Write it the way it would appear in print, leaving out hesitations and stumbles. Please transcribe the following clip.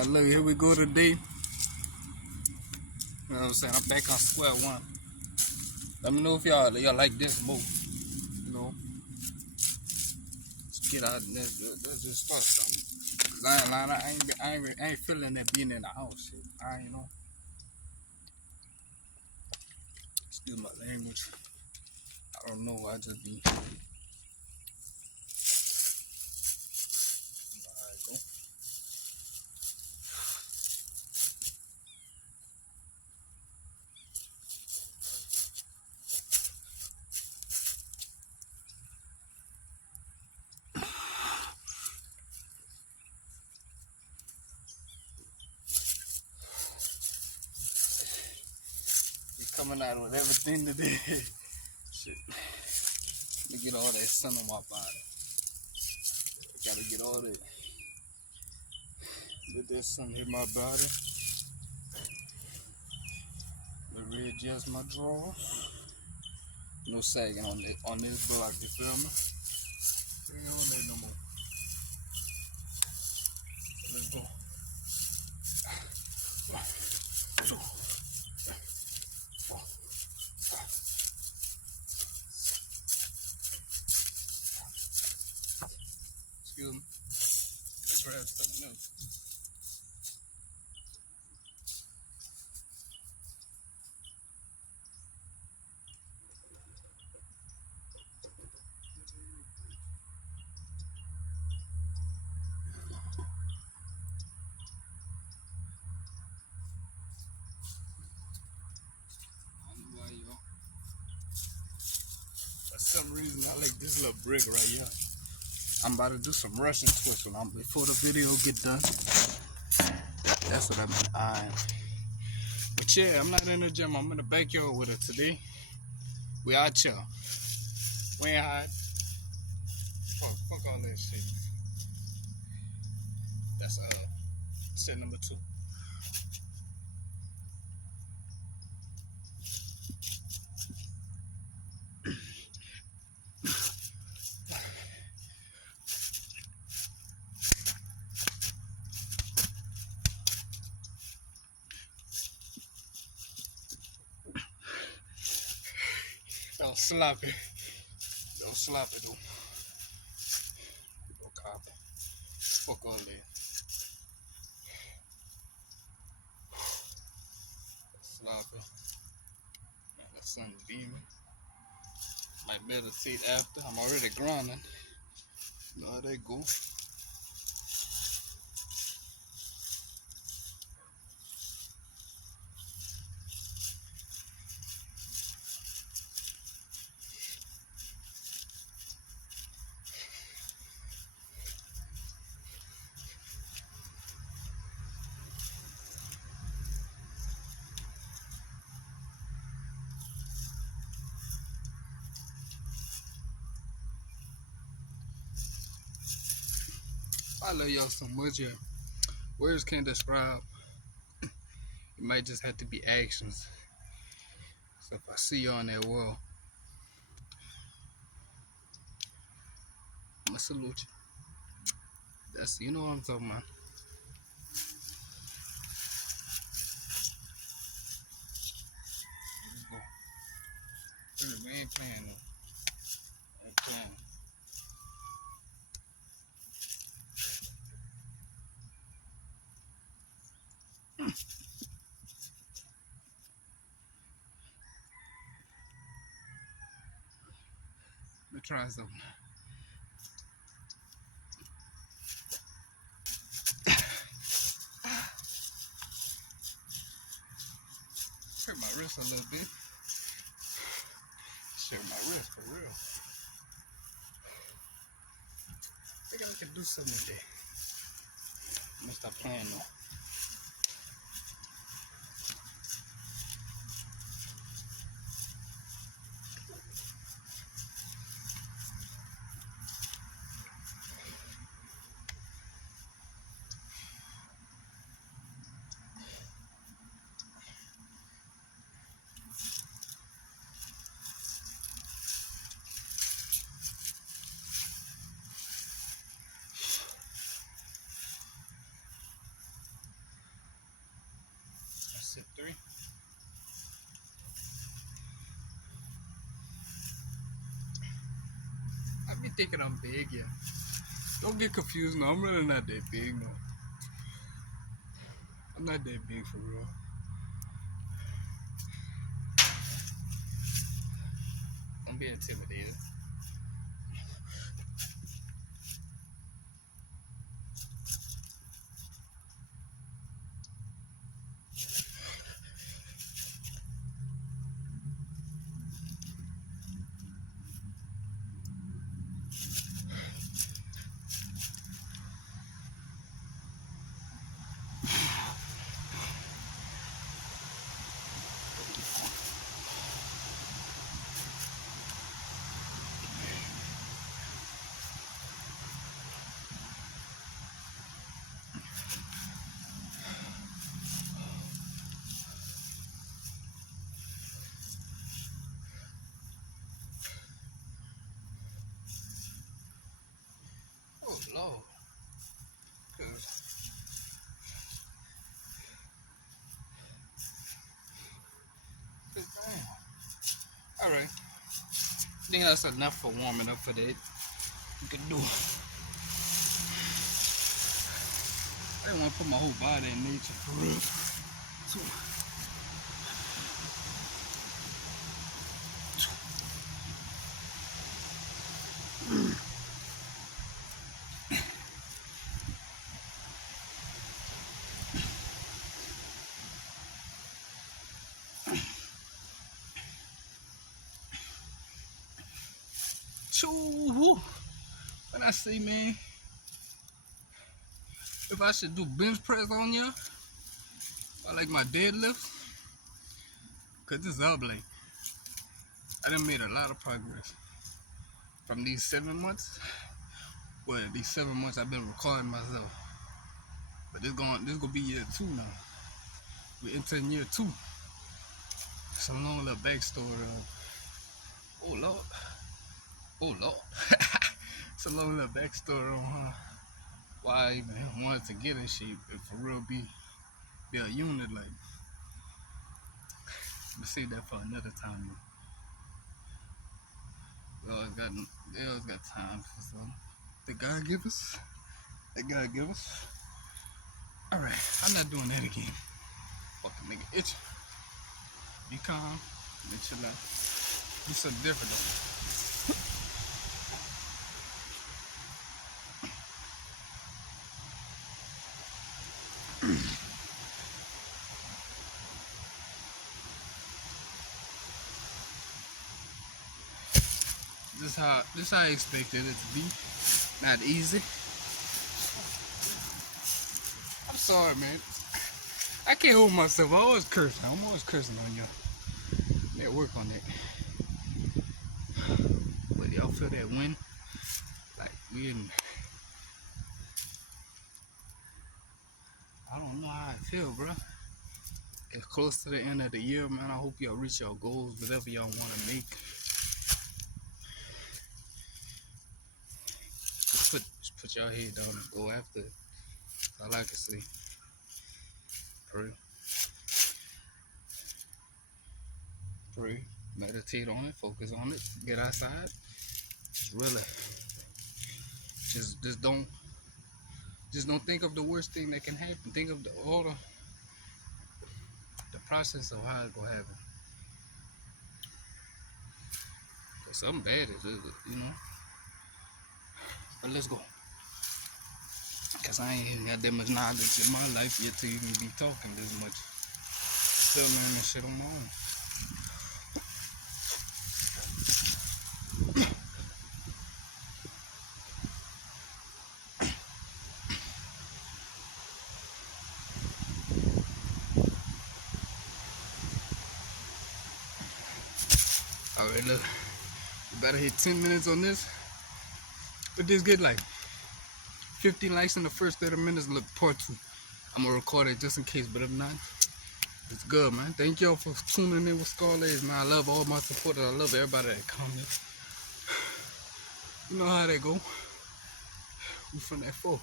Now look, here we go today. You know what I'm saying? I'm back on square one. Let me know if y'all like this move. You know, let's get out and let's just start something. Cause I ain't lying, I ain't feeling that being in the house. Shit. I ain't know. Excuse my language. I don't know. I just be. Coming out with everything today. Shit. Let me get all that sun on my body. Gotta get all that. Let that sun hit my body. Let me readjust my drawers. No sagging on this block, you feel me? Ain't on that no more. So let's go. Excuse me. Let's grab something else. For some reason, I like this little brick right here. I'm about to do some Russian twists before the video get done. That's what I've been eyeing. But yeah, I'm not in the gym. I'm in the backyard with it today. We out here. We ain't hide. Fuck all that shit. That's set number 2. Don't slap it. Don't slap it though. Don't copy. Fuck all that. Slap it. The sun beaming. Might meditate after. I'm already grounding. You know how they go. I love y'all so much. Yeah. Words can't describe. It might just have to be actions. So if I see you on that wall, I'ma salute you. That's, you know what I'm talking about. Let's go. We ain't playing though. Ain't playing. Let me try something. Hurt my wrist a little bit. Hurt my wrist for real. I think I can do something today. I'm gonna stop playing though. 3. I be thinking I'm big, yeah. Don't get confused, no. I'm really not that big, no. I'm not that big for real. Don't be intimidated. Oh, Lord. Alright. I think that's enough for warming up for that. You can do it. I didn't want to put my whole body in nature for real. So, when I say, man, if I should do bench press on you, I like my deadlifts, cause this up like I done made a lot of progress from these 7 months. Well, these 7 months I've been recording myself, but this gonna be year 2 now. We entering year 2. Some long little backstory of, oh Lord, it's a long little backstory on why I even wanted to get in shape and for real be a unit. Like, we'll save that for another time. They always got time for something. That God give us. Alright, I'm not doing that again. Fucking nigga itch. Be calm. And chill out. Do something different though. This how I expected it to be. Not easy. I'm sorry, man. I can't hold myself. I'm always cursing on you. Gotta work on that. But y'all feel that wind? Like we in, I don't know how I feel, bro. It's close to the end of the year, man. I hope y'all reach your goals, whatever y'all want to make. Just put your head down and go after it. That's all I can say. Pray, meditate on it, focus on it, get outside. Just really, just don't think of the worst thing that can happen. Think of all the process of how it's gonna happen. Cause something bad is, you know. But let's go. Cause I ain't even got that much knowledge in my life yet to even be talking this much. Still learning shit on my own. Alright, look. We better hit 10 minutes on this. But this get like 15 likes in the first 30 minutes. Look, part 2. I'm gonna record it just in case, but if not, it's good, man. Thank y'all for tuning in with Scarlet, man. I love all my supporters. I love everybody that comments. You know how they go. We from that 4.